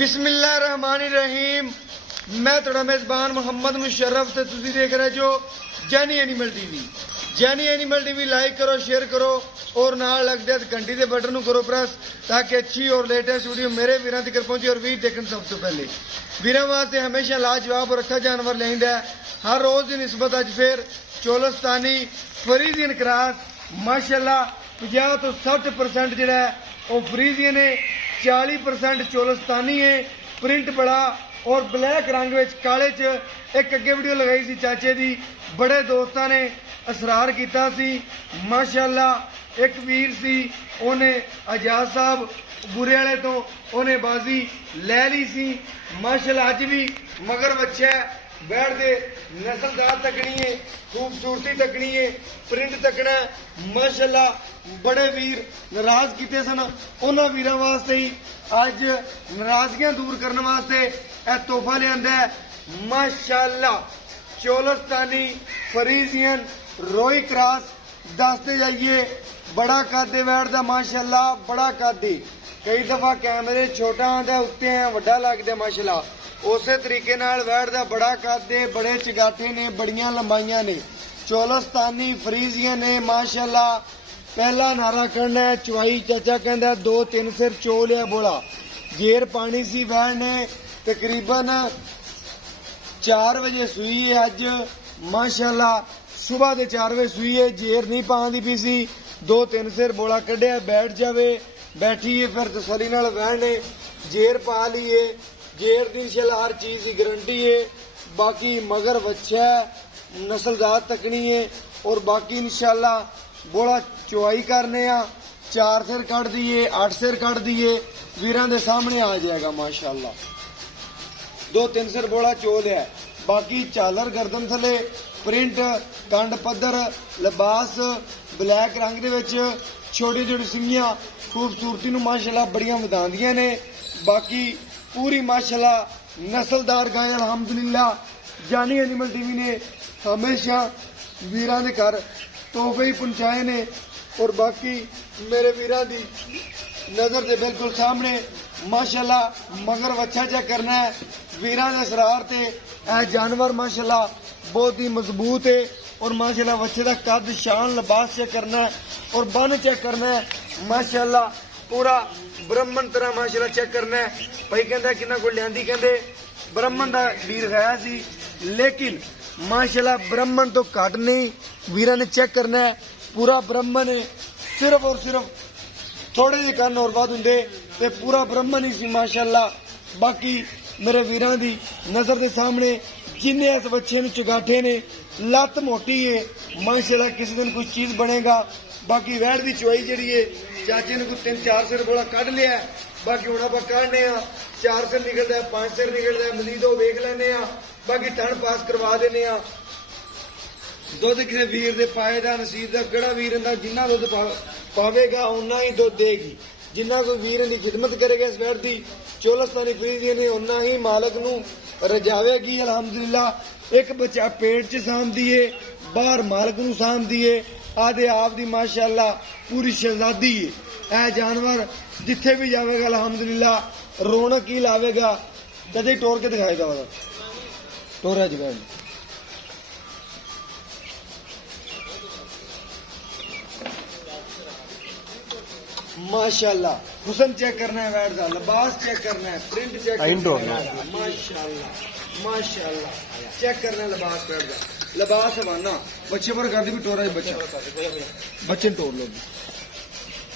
बिस्मिल्लाहिर्रहमानिर्रहीम। मैं थोड़ा मेज़बान मोहम्मद मुशर्रफ ते तुसी देख रहे जो Jaini animal TV. Jaini animal TV like करो, शेयर करो और नाल लगदे घंटी के बटन को करो प्रेस ताकि अच्छी और लेटेस्ट वीडियो मेरे वीरां तक पहुंचे और वीर देखने सब तो पहले। वीरां वास्ते हमेशा लाजवाब और अच्छा जानवर लेंदा है। हर रोज़ की निस्बत अज फिर चोलस्तानी फ्रीजियन क्रॉस माशाल्लाह 50 तो 60% जिहड़ा है वो फ्रीजियन है, 40% चोलस्तानी है। प्रिंट बड़ा और ब्लैक रंग में काले च एक अगे वीडियो लगाई सी चाचे दी, बड़े दोस्तां ने असरार किया सी माशाल्लाह। एक वीर सी उन्हें आजाद साहब बुरे वाले तो उन्हें बाजी लै ली सी माशाल्लाह। अज भी मगर बच्चा बैठ दे नस्लदार तकनी है, खूबसूरती तकनी है, प्रिंट तकना माशाल्लाह। बड़े वीर नाराज किए सन, उन्होंने वीरों वास्ते ही अज नाराजगियां दूर करने वास्ते यह तोहफा लिया है माशाल्लाह। चोलस्तानी फ्रीजियन रोई क्रॉस दसते जाइए, बड़ा कद बैठता माशाल्लाह, बड़ा कद। कई दफा कैमरे छोटा आंदा उत्ते है वड्डा लगदा माशाल्लाह। उस तरीके नाल बैठदा, बड़ा कद, बड़े चगाठे ने, बड़ियां लंबाइयां ने। चोलस्तानी फ्रीजियन ने माशाल्लाह। पहला नारा करना है चवाई चाचा कहंदा 2-3 सिर चोल है बोला। जेर पानी सी वैन ने तकरीबन 4 बजे सुई है अज माशाल्लाह। सुबह के 4 बजे सुई है, जेर नहीं पाँदी पी सी। 2-3 सिर बोला कढ़िया बैठ जावे, बैठिए फिर तसली नाल वैन ने जेर पा लीए। जेर की इंशाल्लाह हर चीज की गारंटी है। बाकी मगर बच्चा नस्लदार तकनी है और बाकी इंशाल्लाह बोला चुवाई करने 4 सिर कट दिए, 8 सिर कट दिए, वीरां दे सामने आ जाएगा माशाल्लाह। 2-3 सिर बोला चोल है। बाकी झालर गर्दन थले प्रिंट कंड पद्धर लिबास ब्लैक रंग दे विच छोटी छोटी सिंगियां खूबसूरती नू माशाल्लाह बड़ियां वधांदियां ने। बाकी पूरी माशाल्लाह नस्लदार गाय अल्हम्दुलिल्लाह। जानी एनिमल टीवी ने हमेशा वीरां दे घर तोहफे ही पहुंचाए ने और बाकी मेरे वीरां दी नजर दे बिल्कुल सामने माशाल्लाह मगर बच्चा चेक करना है। वीरां दे सरार ते यह जानवर माशाल्लाह बहुत ही मजबूत है और माशाल्लाह बच्चे का कद शान लिबास चेक करना है और बन चेक करना है माशाल्लाह। पूरा ब्राह्मण तरह माशाल्लाह चेक करना है। भाई कहता कि कोई लियांदी कहते ब्राह्मण का वीर है सी, लेकिन माशाल्लाह ब्राह्मण तो घट नहीं वीरां ने चेक करना है। पूरा ब्राह्मण है, सिर्फ और सिर्फ थोड़े जे कन्न और वध हुंदे ते पूरा ब्राह्मण ही सी माशाल्लाह। बाकी मेरे वीरां दी नजर के सामने जिन्ने इस बच्चे नूं चगाठे ने, लत्त मोटी है माशाल्लाह, किसी दिन कुछ चीज बनेगा। बाकी वैड़ की चुवाई जी है चाचे ने कोई 3-4 सिर बोला कढ़ लिया। बाकी हूँ आप कढ़ने 4 सिर निकलता है, 5 सिर निकलता है, मजीद वो वेख लें। बाकी ठंड पास करवा देने। दुध किसी वीर दे पाए का नसीब का किहड़ा वीर इहदा जिन्ना दुध पावेगा उन्ना ही दुध देगी। जिन्ना कोई वीर की खिदमत करेगा इस वैड़ की चोलस्तानी फ्रीजियन ने उन्ना ही मालक नूं रजावेगी अल्हम्दुलिल्लाह। एक बच्चा पेट च सामदी है, बाहर मालक नूं सामदी है, आदे आप दी माशाल्लाह पूरी शहजादी है। यह जानवर जिथे भी जाएगा अल्हम्दुलिल्लाह रौनक ही लावेगा। कदे टोर के दिखाएगा वाला टोरा जगह माशाल्लाह। हुसन चेक करना है, वैट का लिबास चेक करना है, प्रिंट चेक करना है माशाल्लाह माशाल्लाह। चेक करना है लिबास, वैट का लिबास हवाना बच्चे पर कर दी भी टोरा बच्चा बच्चे टोर लो,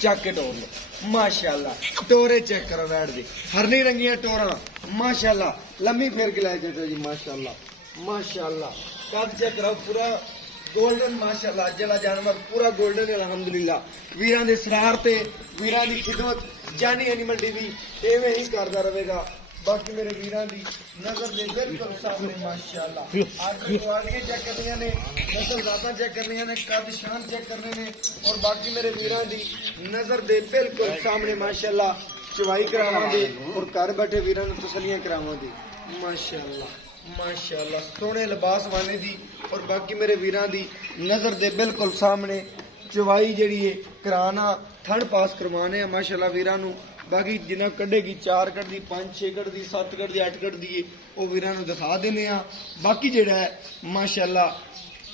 चक के टोर लो माशाल्लाह। टोरे चेक करो वैट दी, हरनी रंगियां टोरा माशाल्लाह। लम्मी फेर के लाए चाचा जी माशाल्लाह माशाल्लाह। कद चेक करो पूरा गोल्डन माशाल्लाह। जला जानवर पूरा गोल्डन है अल्हम्दुलिल्लाह। वीरां दे सरार ते वीरां दी खिदमत जानी एनिमल टीवी एवें ही करदा रहेगा। बाकी मेरे वीरां दी नजर दे बिल्कुल सामने माशाल्लाह। आज क्वालिटी चेक करनियां ने, नस्ल जातां चेक करनियां ने, कद शान चेक करने ने और बाकी मेरे वीरां दी नजर दे बिल्कुल सामने माशाल्लाह चवाई करावांगे और घर बैठे वीरां नूं तसल्लियां करावांगे माशाल्लाह माशाल्लाह। सोहने लिबास वाले दी और बाकी मेरे वीरां दी नजर दे बिल्कुल सामने चवाई जिहड़ी है कराना ठंड पास करवाने माशाल्लाह। वीरां नूं बाकी जिन्ना कढ़ेगी 4 कढ़दी 5 6 कढ़दी 7 कढ़दी 8 कढ़दी है वो वीरां नूं दिखा देने आ। बाकी जिहड़ा है माशाअल्लाह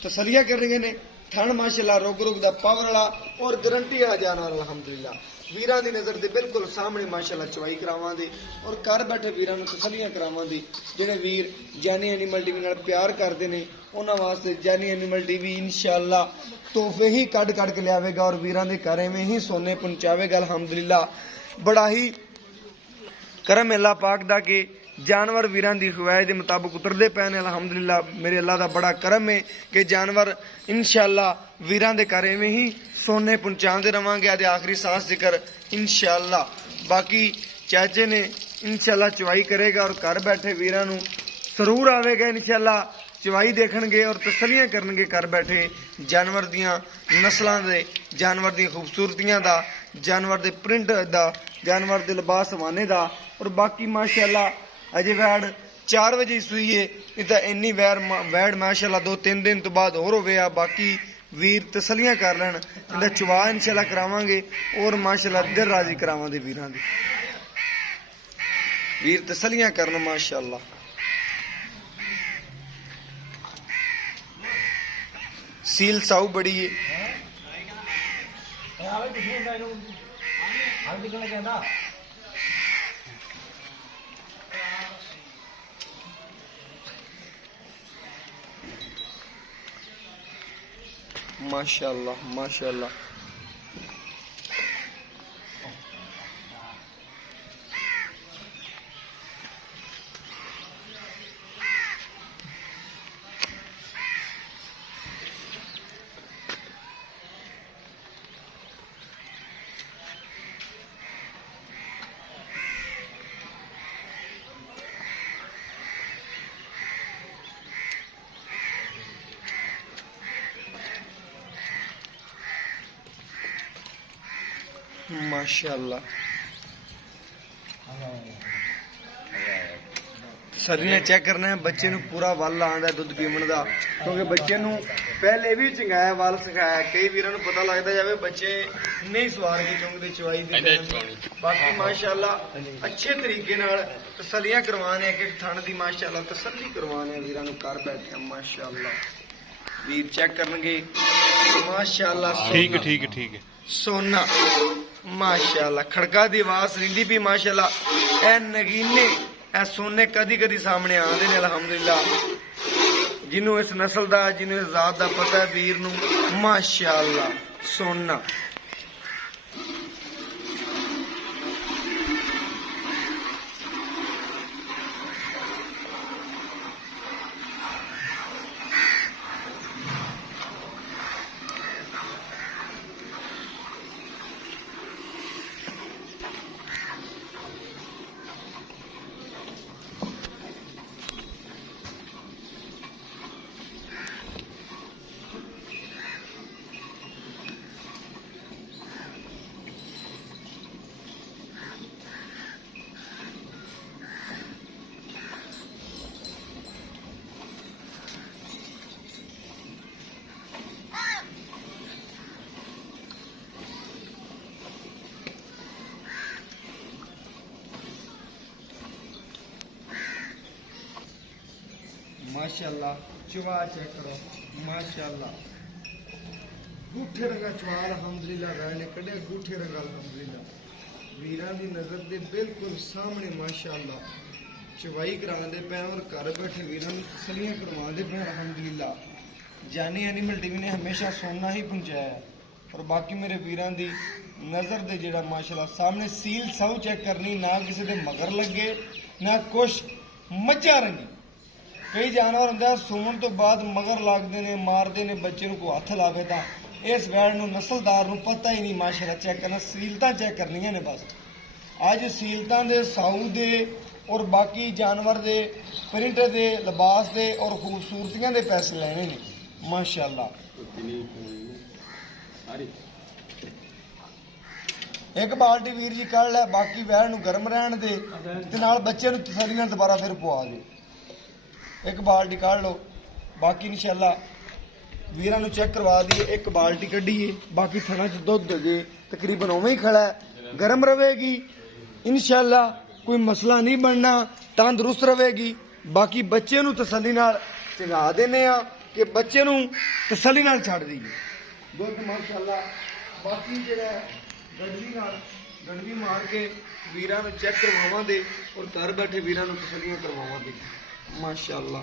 तसलिया कर रहे ने थन माशाअल्लाह रुक रुक दा पावर वाला और गारंटी आ जानवर अलहमदुलिल्लाह वीरां दी नज़र दे बिल्कुल सामने माशाअल्लाह चवाई करावां दे और घर बैठे वीरां नूं तसलियां करावां दे। जिहड़े वीर जानी एनिमल टीवी नाल प्यार करदे ने उन्हां वास्ते जानी एनिमल टीवी इंशाअल्लाह तोहफे ही कढ कढ के लियावेगा और वीरां दे घर में ही सोने पहुंचावेगा अलहमदुलिल्लाह। बड़ा ही करम अल्लाह पाक दा कि जानवर वीरां दी ख्वाहिश के मुताबिक उतरते पे ने अलहमदुलिल्लाह। मेरे अल्लाह का बड़ा करम है कि जानवर इंशाअल्लाह वीरां दे घर में ही सोने पहुँचाते रवांगे आदे आखिरी सांस जिक्र इंशाअल्लाह। बाकी चाचे ने इंशाअल्लाह चवाई करेगा और घर बैठे वीरां नूं जरूर आवेगा इंशाअल्लाह चवाई देखणगे और तसलियां करनगे घर बैठे जानवर दियां नस्लां दे जानवर दी खूबसूरतियां दा जानवर दे प्रिंट दा जानवर दे लिबास वाने दा। और बाकी माशाअल्लाह अजे वैड़ 4 बजे ही सुई है इतना इन्नी वैड़ माशाअल्लाह 2-3 दिन तो बाद होर होवे आ। बाकी वीर तसलियां कर लैन इहदा चवा इंशाअल्लाह करावांगे और माशाअल्लाह दिल राजी करावांगे वीरां दी वीर तसलियां करन माशाअल्लाह। सील साऊ बड़ी है माशाअल्लाह माशाअल्लाह। माशाअल्लाह सभी ने चेक करना है बच्चे नूं पूरा वल आंदा दुध पीवन का क्योंकि बच्चे नूं पहले भी चंगाया वल सिखाया। कई वीरां नूं पता लगता जाए बच्चे नहीं सवार के क्योंकि चवाई दी बाकी माशाअल्लाह अच्छे तरीके नाल तसलियां करवाने एक एक थण दी माशाअल्लाह तसल्ली करवाने वीरां नूं घर बैठे माशाअल्लाह। वीर चेक करनगे माशाअल्लाह ठीक है सोना माशाअल्लाह खड़का दी आवाज रिंदी भी माशाअल्लाह ए नगीने ए सोने कदी कदी सामने आंदे ने अलहमदुलिल्लाह। जिन्हों इस नस्ल दा जिन्हों इस जात दा पता है वीर नूं माशाअल्लाह सोना। माशाअल्लाह चवा चेक करो माशाअल्लाह गूठे रंगा चवा अलहमदुलिल्लाह ने कड़े गूठे रंगा अलहमदुलिल्लाह वीरां दी नजर दे बिल्कुल सामने माशाअल्लाह चवाई करांदे पे और घर बैठे वीरां नूं तसलियां करवांदे पे अलहमदुलिल्लाह। जानी एनिमल टीवी ने हमेशा सोना ही पहुंचाया और बाकी मेरे वीरां दी नजर दे जेड़ा माशाअल्लाह सामने सील सब चेक करनी ना किसी दे मगर लगे ना कुछ मज्जा रंगी। कई जानवर होंगे सुमन तो बाद मगर लगते ने मारते ने बच्चे को हथ लावे तो इस वैड़ नूं नस्लदार नूं पता ही नहीं माशाअल्लाह चेक करना सीलतां चेक करनियां ने बस। अज सीलतां दे साऊ दे और बाकी जानवर दे प्रिंट दे लिबास दे और खूबसूरतियां दे पैसे लेने ने माशाअल्लाह। एक बाल्टी वीर जी कढ़ लै बाकी वैड़ नूं गर्म रहन दे ते नाल बच्चे नूं तसल्ली नाल दोबारा फिर पवा दे। एक बाल्टी काढ़ लो बाकी इंशाअल्लाह वीरां नूं चेक करवा दिए। एक बाल्टी कढ़ी है बाकी थना च दुध जे तकरीबन उवें ही खड़ा है गर्म रहेगी इंशाअल्लाह कोई मसला नहीं बनना, तंदुरुस्त रहेगी। बाकी बच्चे नूं तसल्ली नाल चंगा देने आ कि बच्चे नूं तसल्ली नाल छड्ड दईए दुध माशाअल्लाह। बाकी जिहड़ा गड़वी मार के वीरां नूं चेक करवावांगे और घर बैठे वीरां नूं तसल्लियां करवावांगे माशाअल्लाह।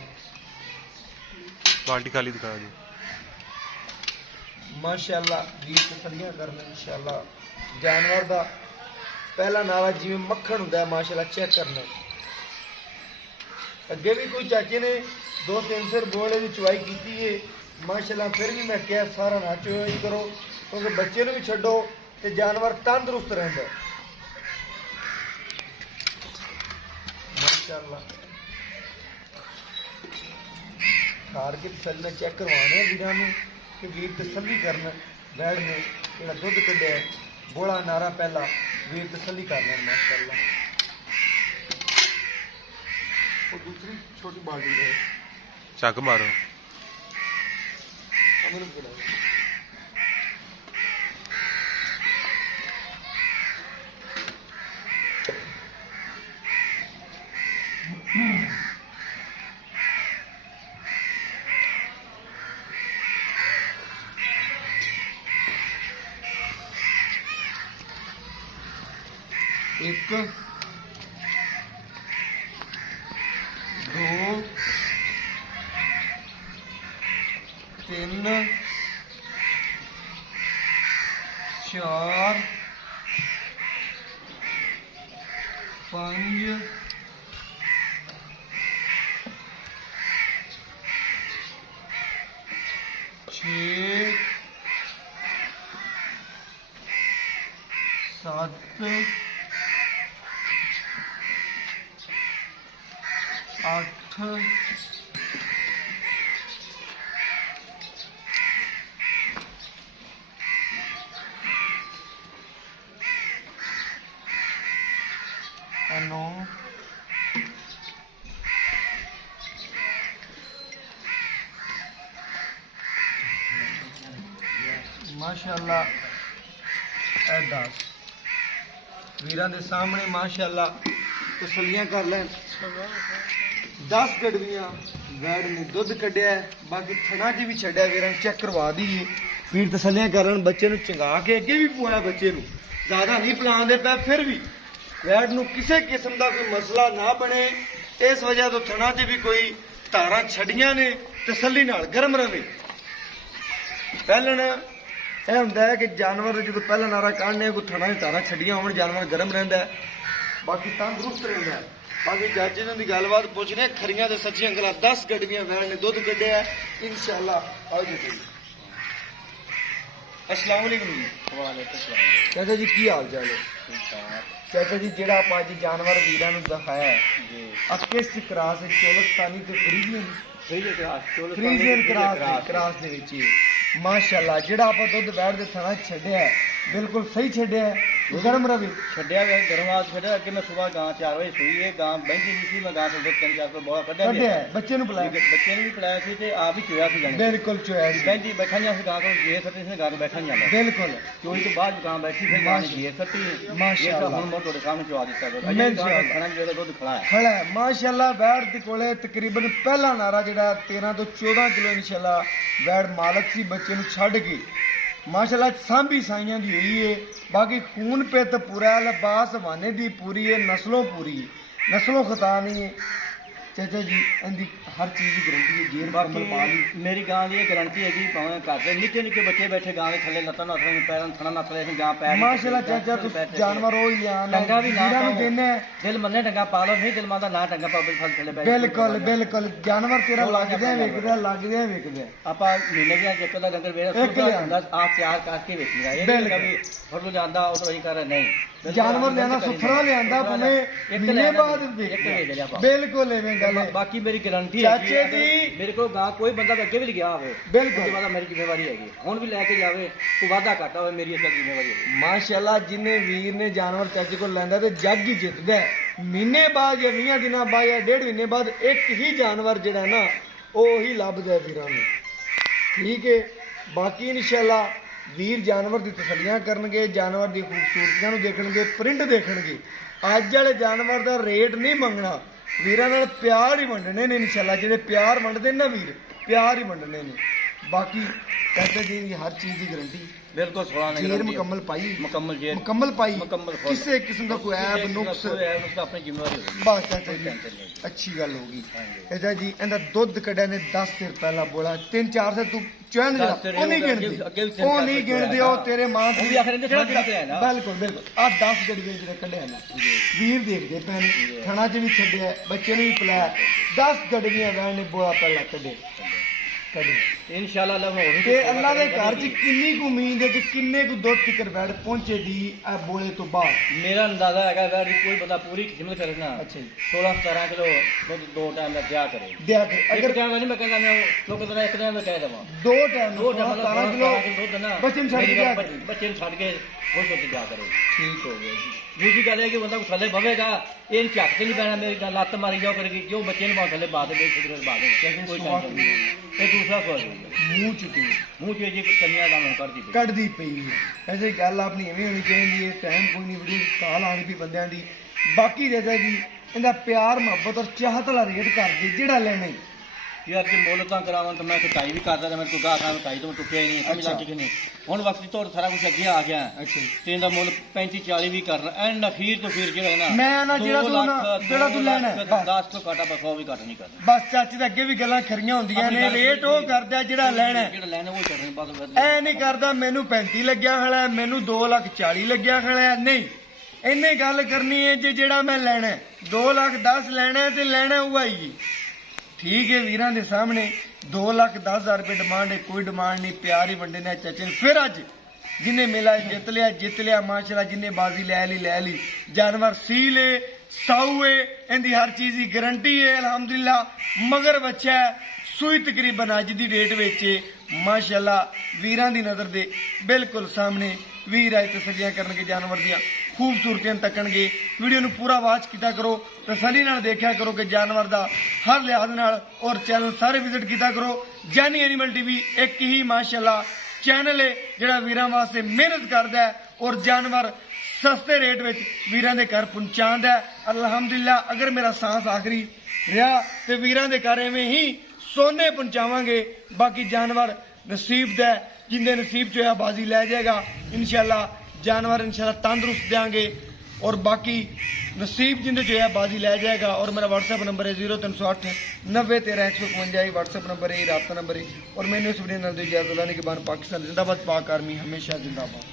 बाल्टी खाली दिखाओ जी माशाअल्लाह। वीर तसल्लियां करना इंशाअल्लाह। जानवर दा पहला नारा जिवें मक्खन हुंदा है माशाअल्लाह चेक करना। अगे भी कोई चाचे ने 2-3 सिर बोले की चुवाई की है माशाअल्लाह, फिर भी मैं क्या सारा ना चुवाई करो क्योंकि बच्चे नूं भी छड्डो ते जानवर तंदुरुस्त रहिंदा माशाअल्लाह। खार के तसल्ली चेक करवाने वीरां नूं कि वीर तसल्ली करना। बैठ ने जेड़ा दुध कड्ढिया बोला नारा पहला वीर तसल्ली करना माशाअल्लाह। और दूसरी छोटी बाल्टी है चक मारो अमन को एक 2 3 4 5 6 7 8 9 माशाअल्लाह 10 वीरां दे सामने माशाअल्लाह तसल्लियां कर लैन। 10 गड़वियां वैड़ ने दुध कड्ढिया है, बाकी थना च भी छड्डिया वीरां चेक करवा दीए। वीर तसल्लियां करन बच्चे नूं चंगा के अगे भी पुआया बच्चे नूं ज़्यादा नहीं पिलांदे पै, फिर भी वैड़ नूं किसी किस्म का कोई मसला ना बने इस वजह तो थना च भी कोई धारां छड्डियां ने तसल्ली नाल गर्म रवे। पहलन यह हुंदा है कि जानवर जो पहला नारा काढ़ने कोई थना च धारां छड्डियां होण जानवर गर्म रहिंदा है, बाकी तंदुरुस्त रहिंदा है। बाकी चाचे ने गलबात पूछने खरियां ते सच्चियां गल्लां 10 गड्डियां वैन ने दुध कड्ढिया इंशाअल्लाह। आओ जी अस्सलाम वालेकुम जी। वालेकुम सलाम चाचा जी की हाल चाल है? चाचा जी जेड़ा आप अज जानवर वीरां नूं दिखाया है आ किस क्रॉस है? चोलस्तानी ते फ्रीजियन क्रॉस दे विच माशाअल्लाह। जेड़ा आप दुध वैड़ दे थना छड्डिया है बिल्कुल सही छड्डिया है, गर्म रवि छड्डिया गया गर्म आज छड्डिया। अगे मैं सुबह गां 4 बजे सुई है, गां बहती नहीं सी, मैं गां से 3-4 को बोला कड्ढिया बच्चे नूं पिलाया, बच्चे ने भी पिलाया सी ते आप ही चोया सी जाने बिल्कुल चोया सी। बहती बैठा नहीं गां को जे सट्टी से गां को बैठा नहीं आंदा बिल्कुल चोई तो बाद गां बैठी फिर गां ने जे सट्टी माशाअल्लाह। हुण मैं तोड़े सामने चोआ दिता दुध अजे गां खाना जो दुध खड़ा है खड़ा है माशाअल्लाह। वैड़ दे कोले तकरीबन पहला नारा जेड़ा 13 तो 14 किलो इंशाअल्लाह वैड़ मालक सी बच्चे नूं छड्ड के माशाअल्लाह सांभी साइयां दी हुई है। बाकी खून पित पूरा है, लिबास हवाने दी पूरी है, नस्लों पूरी है, नस्लों खता नहीं है। चाचा जी इनकी हर चीज़ की गारंटी है, जेर बाकी पा ली मेरी गां की गारंटी है कि भावें घर के निक्के निक्के बच्चे बैठे गां के थल्ले लत्तां नस रहे पैरों थना नस रहे गां पैर माशाअल्लाह। चाचा तुम जानवर हो ही डंगा भी ना देने दिल मन्ने डंगा पा लो नहीं दिल मांदा ना डंगा पा फल थल्ले बैठ बिल्कुल बिल्कुल जानवर तेरा लगदे वेखदे ਆਪਾਂ ਮਹੀਨੇ ਦੀਆਂ ਜੱਕ ਦਾ ਡੰਗਰ ਵੇਚ ਹੁੰਦਾ ਆਪ ਤਿਆਰ ਕਰਕੇ ਵੇਚੀਦਾ ਇਹ ਨਹੀਂ ਕभी ਫੜੂ ਜਾਂਦਾ ਉਹ ਤਾਂ ਹੀ ਕਰ ਨਹੀਂ जानवर लिया सुथरा लिया महीने बाद बिल्कुल बाकी मेरी गारंटी चाचे दी मेरे को गां कोई बंदा अगे भी गया हो बिल्कुल मेरी जिम्मेवारी है हुण भी लैके जावे कोई वादा घाटा हो मेरी इसका जिम्मेवारी है माशाअल्लाह। जिन्हें वीर ने जानवर चाचे को लैंदा ते जग ही जितदा है। महीने बाद या 20 दिनों बाद या 1.5 महीने बाद एक ही जानवर जिहड़ा ना वो ही लभदा वीरां नूं, ठीक है। बाकी इंशाअल्लाह वीर जानवर की तसल्लियां करनगे, जानवर की खूबसूरतियां नूं देखणगे, प्रिंट देखणगे। ਅੱਜ ਵਾਲੇ ਜਾਨਵਰ ਦਾ ਰੇਟ ਨਹੀਂ ਮੰਗਣਾ, ਵੀਰਾਂ ਨਾਲ ਪਿਆਰ ਹੀ ਵੰਡਣੇ ਨੇ ਇਨਸ਼ਾਅੱਲਾ। ਜਿਹੜੇ ਪਿਆਰ ਵੰਡਦੇ ਨੇ ਨਾ ਵੀਰ, ਪਿਆਰ ਹੀ ਵੰਡਣੇ ਨੇ। ਬਾਕੀ ਚਾਚਾ ਜੀ ਦੀ ਹਰ ਚੀਜ਼ ਦੀ ਗਾਰੰਟੀ, बिल्कुल 16 नहीं ਜੇਰ ਮੁਕੰਮਲ ਪਾਈ, मुकम्मल जेर ਮੁਕੰਮਲ ਪਾਈ, ਮੁਕੰਮਲ ਫੁੱਲ। ਕਿਸੇ ਕਿਸਮ ਦਾ ਕੋਈ ਐਬ ਨੁਕਸ उसका अपनी जिम्मेवारी होगी। ਬਸ ਚਾਚਾ ਜੀ टेंशन नहीं। ਅੱਛੀ ਗੱਲ ਹੋ ਗਈ। ਹਾਂਜੀ। ਚਾਚਾ ਜੀ ਇਹਦਾ ਦੁੱਧ ਕੱਢਿਆ ਨੇ 10 ਦਿਨ ਪਹਿਲਾਂ ਬੋਲਾ 3-4 ਸੇ ਤੂੰ ਚੈਨ ਦਸ ਦਿਨ ਉਹ ਨਹੀਂ ਅੱਗੇ ਗਿਣਦੇ, ਵੀ ਉਹ ਨਹੀਂ ਤਿੰਨ ਗਿਣਦੇ, ਚਾਰ ਉਹ ਤੇਰੇ ਮਾਂ ਉਹ ਵੀ ਆਖਰ ਇਹਦੇ ਥਾਂ ਚ ਨਿਕਲਿਆ ਨਾ। ਬਿਲਕੁਲ ਬਿਲਕੁਲ ਆ 10 ਗੜੀਆਂ ਜਿਹੜੇ ਕੱਢਿਆ ਨਾ ਵੀਰ ਦੇਖਦੇ ਪਏ ਨੇ, ਥਣਾ 'ਚ ਵੀ ਛੱਡਿਆ, ਬੱਚੇ ਨੂੰ ਵੀ ਪਿਲਾਇਆ, 10 ਗੜੀਆਂ ਵੈਣ ਨੇ ਬੋਲਾ ਪਹਿਲਾਂ ਕੱਢੇ। इंशाल्लाह अल्लाह होगी ਤੇ ਅੱਲਾ ਦੇ ਘਰ 'ਚ ਕਿੰਨੀ ਕੁ ਉਮੀਦ ਹੈ ਕਿ ਕਿੰਨੇ ਕੁ ਦੁੱਧ ਤਿਕਰ ਵੈੜ ਪਹੁੰਚੇਗੀ ਇਹ ਬੋਲੇ ਤੋਂ ਬਾਅਦ? मेरा अंदाजा है वैड कोई बंदा पूरी किस्मत करे ना ਅੱਛਾ ਜੀ 16-17 किलो दुध 2 टाइम का दिया करे। ਦਿਆ ਕਰ अगर ਅਗਰ टाइम नहीं मैं कहता मैं लोग कहते एक टाइम में कह देवा 2 ਟਾਈਮ 2 टाइम 17 ਕਿਲੋ दुध ना ਬੱਚੇ ਨੂੰ ਛੱਡ ਕੇ ਦਿਆ ਕਰ। बच्चे छड़ के खुश होकर दिया करे। ਠੀਕ ਹੋ ਗਿਆ ਜੀ। दूसरी गल है कि बंदा थले बवेगा ये झक से नहीं पैना मेरी लत्त मारी जाओ करेगी जो बच्चे ने थले बात दे बात कोई टेंशन नहीं। ये दूसरा सवाल ਮੂੰਹ ਚੁੱਕੀ मुंह चीज कन्या का मुंह कर दी ਕੱਢਦੀ ਪਈ ਹੈ। ਐਸੇ ਗੱਲ ਆਪਣੀ ਐਵੇਂ ਹੋਣੀ ਚਾਹੀਦੀ ਹੈ। ਟਾਈਮ ਕੋਈ ਨਹੀਂ, ਵੀਡੀਓ ਕਾਲ ਆਣੀ ਵੀ ਬੰਦਿਆਂ ਦੀ। ਬਾਕੀ ਚਾਚਾ ਜੀ ਇਹਦਾ ਪਿਆਰ ਮੁਹੱਬਤ ਔਰ ਚਾਹਤ ਵਾਲਾ ਰੇਟ ਕਰਦੇ ਜਿਹੜਾ ਲੈਣਾ ਹੀ। यार कि मोल ਤਾਂ ਕਰਾਵਾਂ ਤਾਂ ਮੈਂ ਕਟਾਈ ਵੀ ਕਰਦਾ ਤਾਂ ਮੈਂ ਕੋਈ ਗਾਹ ਖਾਂ ਕਟਾਈ ਤੋਂ ਟੁੱਟਿਆ ਹੀ ਨਹੀਂ ਸਮਝ ਲੱਗ ਕਿ ਨਹੀਂ। ਹੁਣ ਵਕਤ ਤੋਂ ਸਾਰਾ ਕੁਝ ਅੱਗੇ ਆ ਗਿਆ। ਅੱਛਾ ਜੀ ਤੇ ਇਹਦਾ ਮੁੱਲ 35-40 ਵੀ ਕਰਨਾ ਐਂਡ ਅਖੀਰ ਤੋਂ ਫਿਰ ਜਿਹੜਾ ਨਾ ਮੈਂ ਨਾ ਜਿਹੜਾ ਤੂੰ ਲੈਣਾ ਹੈ, ਬਸ 10 ਤੋਂ ਘਾਟਾ ਬਸ 100 ਵੀ ਘੱਟ ਨਹੀਂ ਕਰਨਾ। ਬਸ ਚਾਚੇ ਦੇ ਅੱਗੇ ਵੀ ਗੱਲਾਂ ਖਰੀਆਂ ਹੁੰਦੀਆਂ ਨੇ। ਰੇਟ ਉਹ ਕਰਦਾ ਜਿਹੜਾ ਲੈਣਾ ਹੈ। ਜਿਹੜਾ ਲੈਣਾ ਉਹ ਚੱਲਣਾ ਬਸ ਐ ਨਹੀਂ ਕਰਦਾ ਮੈਨੂੰ 35 ਲੱਗਿਆ ਖੜਾ ਹੈ, ਮੈਨੂੰ 2,40,000 ਲੱਗਿਆ ਖੜਾ ਹੈ। ਨਹੀਂ, ਇਹਨੇ ਗੱਲ ਕਰਨੀ ਹੈ ਜੇ ਜਿਹੜਾ ਮੈਂ ਲੈਣਾ ਹੈ 2,10,000 ਲੈਣਾ ਹੈ ਤੇ ਲੈਣਾ ਉਹ ਆਈ। ਠੀਕ ਹੈ ਵੀਰਾਂ ਦੇ ਸਾਹਮਣੇ 2,10,000 ਰੁਪਏ ਡਿਮਾਂਡ ਹੈ, ਕੋਈ ਡਿਮਾਂਡ ਨਹੀਂ, ਪਿਆਰ ਹੀ ਵੰਡੇ ਨੇ ਚਾਚੇ ਨੇ। ਫਿਰ ਅੱਜ ਜਿੰਨੇ ਮੇਲਾ ਜਿੱਤ ਲਿਆ ਮਾਸ਼ਾਅੱਲਾ, ਜਿੰਨੇ ਬਾਜ਼ੀ ਲੈ ਲਈ। ਜਾਨਵਰ ਸੀਲ ਹੈ, ਸਾਊ ਹੈ, ਇਹਦੀ ਹਰ ਚੀਜ਼ ਦੀ ਗਾਰੰਟੀ ਹੈ ਅਲਹਮਦੁਲਿਲਾ। ਮਗਰ ਬੱਚਾ ਹੈ, ਸੂਈ ਤਕਰੀਬਨ ਅੱਜ ਦੀ ਡੇਟ ਵਿੱਚ ਮਾਸ਼ਾਅੱਲਾ ਵੀਰਾਂ ਦੀ ਨਜ਼ਰ ਦੇ ਬਿਲਕੁਲ ਸਾਹਮਣੇ। ਵੀਰ ਆਏ ਤਸੱਲੀਆਂ ਕਰਨਗੇ ਜਾਨਵਰ ਦੀਆਂ, ਖੂਬਸੂਰਤੀਆਂ ਤੱਕਣਗੇ। ਵੀਡੀਓ ਨੂੰ ਪੂਰਾ ਵਾਚ ਕੀਤਾ ਕਰੋ, ਤਸੱਲੀ ਨਾਲ ਦੇਖਿਆ ਕਰੋ ਕਿ ਜਾਨਵਰ ਦਾ ਹਰ ਲਿਹਾਜ਼ ਨਾਲ। ਔਰ ਚੈਨਲ ਸਾਰੇ ਵਿਜ਼ਿਟ ਕੀਤਾ ਕਰੋ। ਜਾਨੀ ਐਨੀਮਲ ਟੀਵੀ ਇੱਕ ਹੀ ਮਾਸ਼ਾਅੱਲਾ ਚੈਨਲ ਹੈ ਜਿਹੜਾ ਵੀਰਾਂ ਵਾਸਤੇ ਮਿਹਨਤ ਕਰਦਾ ਹੈ ਔਰ ਜਾਨਵਰ ਸਸਤੇ ਰੇਟ ਵਿੱਚ ਵੀਰਾਂ ਦੇ ਘਰ ਪਹੁੰਚਾਉਂਦਾ ਹੈ ਅਲਹਮਦੁਲਿਲਾ। ਅਗਰ ਮੇਰਾ ਸਾਂਸ ਆਖਰੀ ਰਿਹਾ ਤੇ ਵੀਰਾਂ ਦੇ ਘਰ ਐਵੇਂ ਹੀ ਸੋਨੇ ਪਹੁੰਚਾਵਾਂਗੇ। ਬਾਕੀ ਜਾਨਵਰ ਨਸੀਬ ਦਾ, ਜਿੰਦੇ ਨਸੀਬ 'ਚ ਹੋਇਆ ਬਾਜ਼ੀ ਲੈ ਜਾਏਗਾ ਇਨਸ਼ਾਅੱਲਾ। ਜਾਨਵਰ ਇਨਸ਼ਾਅੱਲਾ ਤੰਦਰੁਸਤ ਦੇਾਂਗੇ ਔਰ ਬਾਕੀ ਨਸੀਬ ਜਿੰਦੇ 'ਚ ਹੋਇਆ ਬਾਜ਼ੀ ਲੈ ਜਾਏਗਾ। ਔਰ ਮੇਰਾ WhatsApp ਨੰਬਰ ਹੈ 0308 90 13 155। WhatsApp ਨੰਬਰ ਹੈ, ਰਾਬਤਾ ਨੰਬਰ ਹੈ। ਔਰ ਮੈਨੂੰ ਇਸ ਵੀਡੀਓ ਨਾਲ ਦੀ ਇਜਾਜ਼ਤ ਲੈਣੇ ਕੇ ਬਾਅਦ ਪਾਕਿस्तान जिंदाबाद, पाक आर्मी हमेशा जिंदाबाद।